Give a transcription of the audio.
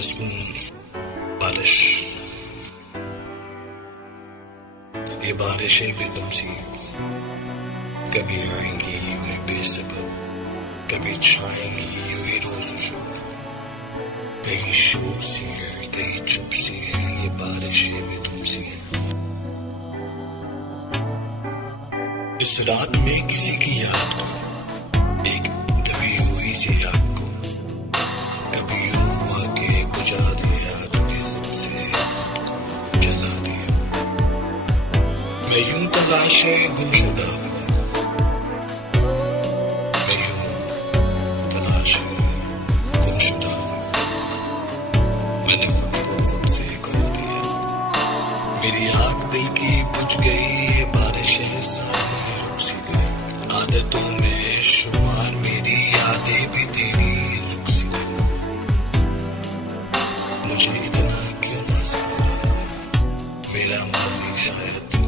مضمون بارش. یہ بارشیں بھی تم سی کبھی آئیں گی یوں ہی بے سبب، کبھی چھائیں گی یوں ہی روز شب. کہیں شور سی ہے کہیں چپ سی ہے، یہ بارشیں بھی تم سی ہیں. اس رات میں کسی کی یاد کو، ایک دبی ہوئی سی آگ کو، کبھی یوں ہوا کہ بجھا دیا تو نے خود سے خود کو جلا دیا. میں یوں تلاشے گم شدہ ہوا، میں یوں تلاشے گم شدہ ہوا. میں نے خود کو خود سے کھو دیا، میری آگ دل کی بجھ گئی. یہ بارشیں ساری رک سی گئی، عادتوں میں شمار میری یادیں بھی تیری رک سی گئی. مجھے اتنا کیوں نازک ہو رہا ہے میرا ماضی، شاید